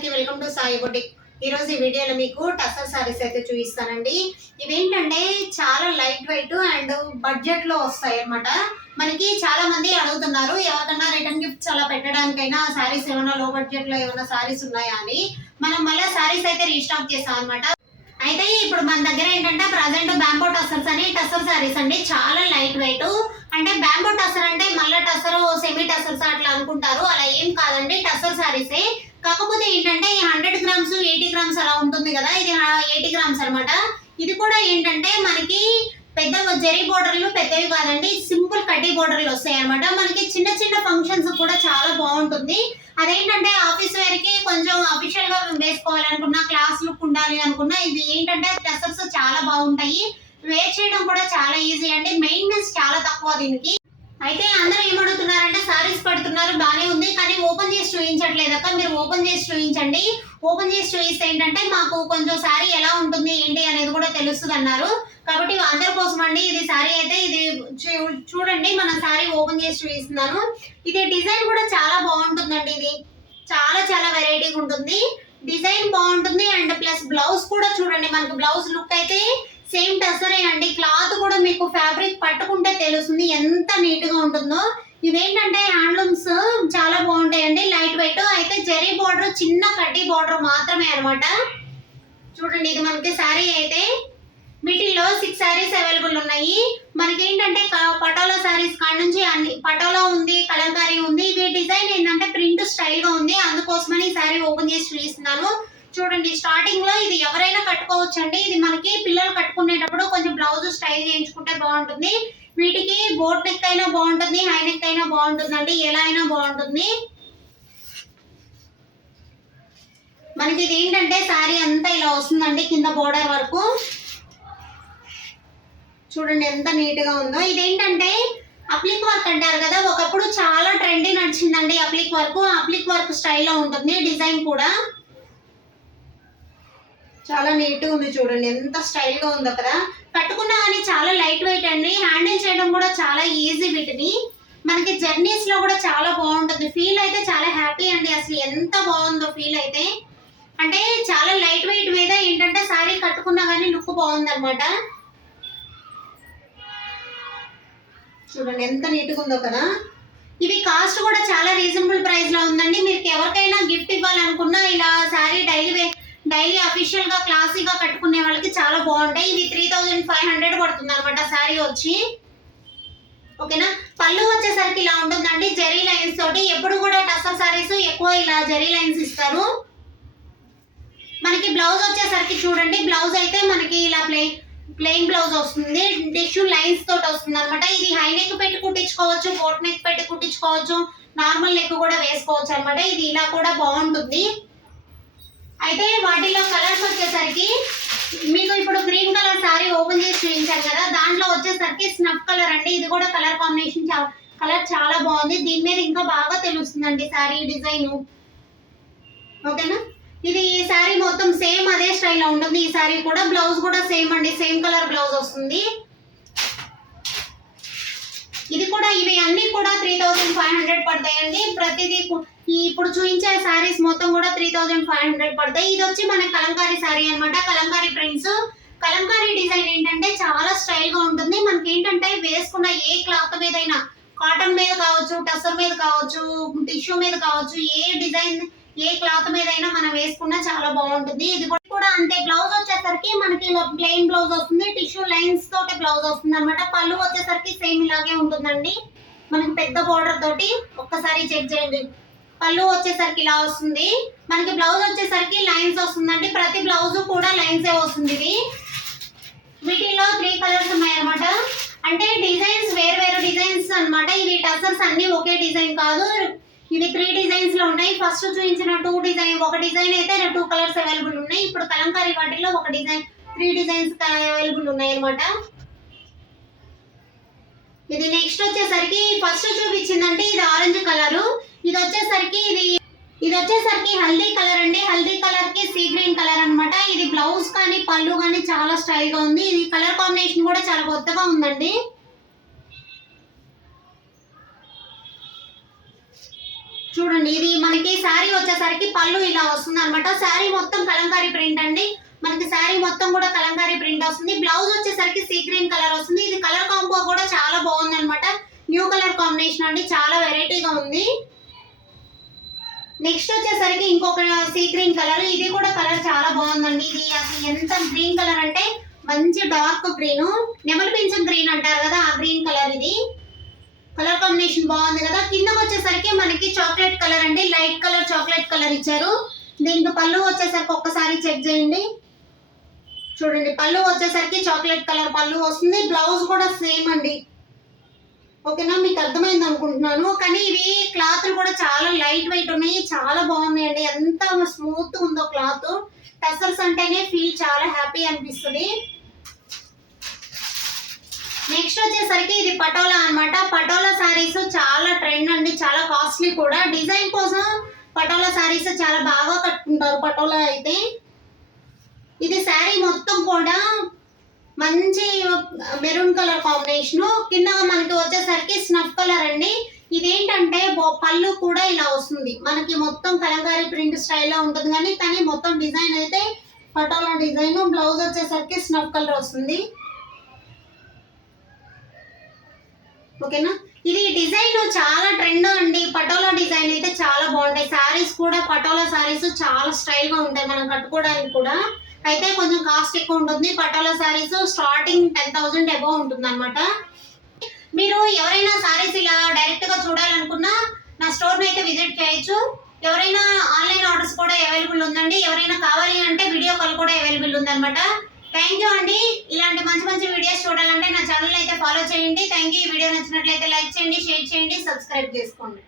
అందరికి welcome to Sai boutique. ఈ రోజు ఈ వీడియోలో మీకు టసర్ సారీస్ అయితే చూపిస్తానండి. ఇవేంటంటే చాలా లైట్ వెయిట్ అండ్ బడ్జెట్ లో వస్తాయి అన్నమాట. మనకి చాలా మంది అడుగుతున్నారు ఎవరికైనా రిటర్న్ గిఫ్ట్స్ అలా పెట్టడానికైనా సారీస్ ఏమైనా లో బడ్జెట్ లో ఏమైనా సారీస్ ఉన్నాయా అని. మనం మళ్ళీ సారీస్ అయితే రీస్టాక్ చేసాం అనమాట. అయితే ఇప్పుడు మన దగ్గర ఏంటంటే ప్రజెంట్ బ్యాంబో టసర్స్ అని టసర్ సారీస్ అండి, చాలా లైట్ వెయిట్. అంటే బ్యాంబో టసర్ అంటే మళ్ళీ టసర్ సెమీ టసర్స్ అట్లా అనుకుంటారు, అలా ఏం కాదండి, టసర్ సారీసే. కాకపోతే ఏంటంటే ఈ 100 గ్రామ్స్ 80 గ్రామ్స్ అలా ఉంటుంది కదా, ఇది 80 గ్రామ్స్ అనమాట. ఇది కూడా ఏంటంటే మనకి పెద్ద జరీ బోర్డర్లు పెద్దవి కాదండి, సింపుల్ కడ్డీ బోర్డర్లు వస్తాయి అనమాట. మనకి చిన్న చిన్న ఫంక్షన్స్ కూడా చాలా బాగుంటుంది. అదేంటంటే ఆఫీస్ వేర్కి కొంచెం అఫీషియల్ గా వేసుకోవాలనుకున్నా, క్లాస్ లుక్ ఉండాలి అనుకున్నా, ఇవి ఏంటంటే టసర్స్ చాలా బాగుంటాయి. వేర్ చేయడం కూడా చాలా ఈజీ అండి, మెయింటెనెన్స్ చాలా తక్కువ దీనికి. అయితే అందరూ ఏమడుగుతున్నారంటే సారీస్ పడుతున్నారు బానే ఉంది, కానీ ఓపెన్ చేసి చూపించట్లేదు అక్క, మీరు ఓపెన్ చేసి చూపించండి. ఓపెన్ చేసి చూపిస్తే ఏంటంటే మాకు కొంచెం సారీ ఎలా ఉంటుంది ఏంటి అనేది కూడా తెలుస్తుంది అన్నారు. కాబట్టి అందరి కోసం అండి ఇది సారీ అయితే ఇది చూడండి, మన సారీ ఓపెన్ చేసి చూపిస్తున్నాను. ఇది డిజైన్ కూడా చాలా బాగుంటుందండి, ఇది చాలా చాలా వెరైటీగా ఉంటుంది, డిజైన్ బాగుంటుంది. అండ్ ప్లస్ బ్లౌజ్ కూడా చూడండి, మనకు బ్లౌజ్ లుక్ అయితే సేమ్ టసరే అండి. క్లాత్ కూడా మీకు ఫ్యాబ్రిక్ పట్టుకుంటే తెలుస్తుంది ఎంత నీట్ గా ఉంటుందో. ఇవేంటంటే హ్యాండ్లూమ్స్ చాలా బాగుంటాయండి, లైట్ వెయిట్. అయితే జరీ బార్డర్ చిన్న కడ్డీ బార్డర్ మాత్రమే అనమాట. చూడండి ఇది మనకి శారీ అయితే వీటిల్లో 6 శారీస్ అవైలబుల్ ఉన్నాయి. మనకి ఏంటంటే పటోలా శారీస్ కాడ నుంచి అన్ని పటోలా ఉంది, కలంకారీ ఉంది. ఇవి డిజైన్ ఏంటంటే ప్రింట్ స్టైల్ గా ఉంది, అందుకోసమని ఈ శారీ ఓపెన్ చేసి చూపిస్తున్నాను. చూడండి స్టార్టింగ్ లో ఇది ఎవరైనా కట్టుకోవచ్చు అండి. ఇది మనకి పిల్లలు కట్టుకునేటప్పుడు కొంచెం బ్లౌజ్ స్టైల్ చేయించుకుంటే బాగుంటుంది. వీటికి బోట్ నెక్ అయినా బాగుంటుంది, హై నెక్ అయినా బాగుంటుంది అండి, ఎలా అయినా బాగుంటుంది. మనకి ఇది ఏంటంటే శారీ అంతా ఇలా వస్తుందండి, కింద బోర్డర్ వరకు చూడండి ఎంత నీట్ గా ఉందో. ఇదేంటంటే అప్లిక్ వర్క్ అంటారు కదా, ఒకప్పుడు చాలా ట్రెండీ నడిచిందండి అప్లిక్ వర్క్. అప్లిక్ వర్క్ స్టైల్లో ఉంటుంది, డిజైన్ కూడా చాలా నీట్ గా ఉంది. చూడండి ఎంత స్టైల్ గా ఉందో కదా, కట్టుకున్నా కానీ చాలా లైట్ వెయిట్ అండి, హ్యాండిల్ చేయడం కూడా చాలా ఈజీ. వీటిని మనకి జర్నీస్ లో కూడా చాలా బాగుంటుంది, ఫీల్ అయితే చాలా హ్యాపీ అండి. అసలు ఎంత బాగుందో ఫీల్ అయితే, అంటే చాలా లైట్ వెయిట్ మీద ఏంటంటే సారీ కట్టుకున్నా కానీ లుక్ బాగుంది అనమాట. చూడండి ఎంత నీట్ గా ఉందో కదా. ఇవి కాస్ట్ కూడా చాలా రీజనబుల్ ప్రైస్ లో ఉందండి. మీకు ఎవరికైనా గిఫ్ట్ ఇవ్వాలనుకున్నా ఇలా సారీ డైలీ అఫీషియల్ గా క్లాసీగా కట్టుకునే వాళ్ళకి చాలా బాగుంటాయి. ఇది 3500 పడుతుంది అనమాట శారీ వచ్చి, ఓకేనా. పళ్ళు వచ్చేసరికి ఇలా ఉంటుందండి, జరీ లైన్స్ తోటి. ఎప్పుడు కూడా టసర్ సారీస్ ఎక్కువ ఇలా జరీ లైన్స్ ఇస్తారు. మనకి బ్లౌజ్ వచ్చేసరికి చూడండి, బ్లౌజ్ అయితే మనకి ఇలా ప్లెయిన్ బ్లౌజ్ వస్తుంది, టిష్యూ లైన్స్ తోటి వస్తుంది అనమాట. ఇది హై నెక్ పెట్టి కుట్టించుకోవచ్చు, బోట్ నెక్ పెట్టి కుట్టించుకోవచ్చు, నార్మల్ నెక్ కూడా వేసుకోవచ్చు అనమాట. ఇది ఇలా కూడా బాగుంటుంది. అయితే వాటిలో కలర్స్ వచ్చేసరికి మీకు ఇప్పుడు గ్రీన్ కలర్ సారీ ఓపెన్ చేసి చూపించాను కదా, దాంట్లో వచ్చేసరికి స్నఫ్ కలర్ అండి. ఇది కూడా కలర్ కాంబినేషన్ కలర్ చాలా బాగుంది, దీని మీద ఇంకా బాగా తెలుస్తుందండి సారీ డిజైన్, ఓకేనా. ఇది సారీ మొత్తం సేమ్ అదే స్టైల్లో ఉంటుంది. ఈ సారీ కూడా బ్లౌజ్ కూడా సేమ్ అండి, సేమ్ కలర్ బ్లౌజ్ వస్తుంది. ఇది కూడా ఇవి అన్ని కూడా 3500 పడతాయండి. ప్రతిదీ ఇప్పుడు చూపించే సారీస్ మొత్తం కూడా 3500 పడతాయి. ఇది వచ్చి మన కలంకారీ సారీ అనమాట, కలంకారీ ప్రింట్స్. కలంకారీ డిజైన్ ఏంటంటే చాలా స్టైల్ గా ఉంటుంది. మనకి ఏంటంటే వేసుకున్న ఏ క్లాత్ మీదైనా, కాటన్ మీద కావచ్చు, టసర్ మీద కావచ్చు, టిష్యూ మీద కావచ్చు, ఏ డిజైన్ ఏ క్లాత్ మీద అయినా మనం వేసుకున్నా చాలా బాగుంటుంది. ఇది కూడా అంతే. బ్లౌజ్ వచ్చేసరికి మనకి ప్లెయిన్ బ్లౌజ్ వస్తుంది, టిష్యూ లైన్స్ తోటి బ్లౌజ్ వస్తుంది అనమాట. పళ్ళు వచ్చేసరికి సేమ్ ఇలాగే ఉంటుందండి, మనకి పెద్ద బోర్డర్ తోటి. ఒక్కసారి చెక్ చేయండి, పళ్ళు వచ్చేసరికి ఇలా వస్తుంది. మనకి బ్లౌజ్ వచ్చేసరికి లైన్స్ వస్తుందండి, ప్రతి బ్లౌజ్ కూడా లైన్సే వస్తుంది. ఇది వీటిలో 3 కలర్స్ ఉన్నాయన్నమాట. అంటే డిజైన్స్ వేరు డిజైన్స్ అనమాట. ఇవి టసర్స్ అన్ని ఒకే డిజైన్ కాదు, ఇవి 3 డిజైన్స్ లో ఉన్నాయి. ఫస్ట్ చూపించిన ఒక డిజైన్ అయితే 2 కలర్స్ అవైలబుల్ ఉన్నాయి. ఇప్పుడు కలంకారీ వాటిల్లో ఒక డిజైన్ 3 డిజైన్స్ అవైలబుల్ ఉన్నాయి అనమాట. ఇది నెక్స్ట్ వచ్చేసరికి ఫస్ట్ చూపించిందంటే ఇది ఆరెంజ్ కలర్, ఇది వచ్చేసరికి హల్దీ కలర్ అండి. హల్దీ కలర్ కి సీ గ్రీన్ కలర్ అనమాట. ఇది బ్లౌజ్ కానీ పళ్ళు కానీ చాలా స్టైల్ గా ఉంది. ఇది కలర్ కాంబినేషన్ కూడా చాలా కొత్తగా ఉందండి. చూడండి చూడండి, ఇది మనకి శారీ వచ్చేసరికి పళ్ళు ఇలా వస్తుంది అనమాట. శారీ మొత్తం కలంకారీ ప్రింట్ అండి. మనకి శారీ మొత్తం కూడా కలంకారీ ప్రింట్ వస్తుంది. బ్లౌజ్ వచ్చేసరికి సీ గ్రీన్ కలర్ వస్తుంది. ఇది కలర్ కాంబో కూడా చాలా బాగుంది అనమాట. న్యూ కలర్ కాంబినేషన్ అండి, చాలా వెరైటీగా ఉంది. నెక్స్ట్ వచ్చేసరికి ఇంకొక సీ గ్రీన్ కలర్, ఇది కూడా కలర్ చాలా బాగుందండి. ఇది అసలు ఎంత గ్రీన్ కలర్ అంటే మంచి డార్క్ గ్రీన్, నెమలి పింఛం గ్రీన్ అంటారు కదా, ఆ గ్రీన్ కలర్. ఇది కలర్ కాంబినేషన్ బాగుంది కదా. కిందకి వచ్చేసరికి మనకి చాక్లెట్ కలర్ అండి, లైట్ కలర్ చాక్లెట్ కలర్ ఇచ్చారు. దీనికి పళ్ళు వచ్చేసరికి ఒక్కసారి చెక్ చేయండి. చూడండి, పళ్ళు వచ్చేసరికి చాక్లెట్ కలర్ పళ్ళు వస్తుంది. బ్లౌజ్ కూడా సేమ్ అండి. ఓకేనా, మీకు అర్థమైంది అనుకుంటున్నాను. కానీ ఇవి క్లాత్లు కూడా చాలా లైట్ వెయిట్ ఉన్నాయి, చాలా బాగున్నాయండి. ఎంత స్మూత్ ఉందో క్లాత్. టసర్స్ అంటేనే ఫీల్ చాలా హ్యాపీ అనిపిస్తుంది. నెక్స్ట్ వచ్చేసరికి ఇది పటోలా అన్నమాట. పటోలా సారీస్ చాలా ట్రెండ్ అండి, చాలా కాస్ట్లీ కూడా. డిజైన్ కోసం పటోలా సారీస్ చాలా బాగా కట్టుకుంటారు పటోలా అయితే. ఇది శారీ మొత్తం కూడా మంచి మెరూన్ కలర్ కాంబినేషన్, కింద మనకి వచ్చేసరికి స్నఫ్ కలర్ అండి. ఇదేంటంటే పళ్ళు కూడా ఇలా వస్తుంది, మనకి మొత్తం కలంకారీ ప్రింట్ స్టైల్లో ఉంటుంది కానీ మొత్తం డిజైన్ అయితే పటోలా డిజైన్. బ్లౌజ్ వచ్చేసరికి స్నఫ్ కలర్ వస్తుంది. ఓకేనా, ఇది డిజైన్ చాలా ట్రెండ్ అండి. పటోలా డిజైన్ అయితే చాలా బాగుంటాయి. శారీస్ కూడా పటోలా శారీస్ చాలా స్టైల్ గా ఉంటాయి మనం కట్టుకోవడానికి కూడా. అయితే కొంచెం కాస్ట్ ఎక్కువ ఉంటుంది. పటోలా శారీస్ స్టార్టింగ్ 10,000 అబౌవ్ ఉంటుంది అనమాట. మీరు ఎవరైనా శారీస్ ఇలా డైరెక్ట్ గా చూడాలనుకున్నా నా స్టోర్ ని అయితే విజిట్ చేయొచ్చు. ఎవరైనా ఆన్లైన్ ఆర్డర్స్ కూడా అవైలబుల్ ఉందండి. ఎవరైనా కావాలి అంటే వీడియో కాల్ కూడా అవైలబుల్ ఉందన్నమాట. థ్యాంక్ యూ అండి. ఇలాంటి మంచి మంచి వీడియోస్ చూడాలంటే నా ఛానల్ అయితే ఫాలో చేయండి. Thank you. ఈ వీడియో నచ్చినట్లయితే లైక్ చేయండి, షేర్ చేయండి, సబ్స్క్రైబ్ చేసుకోండి.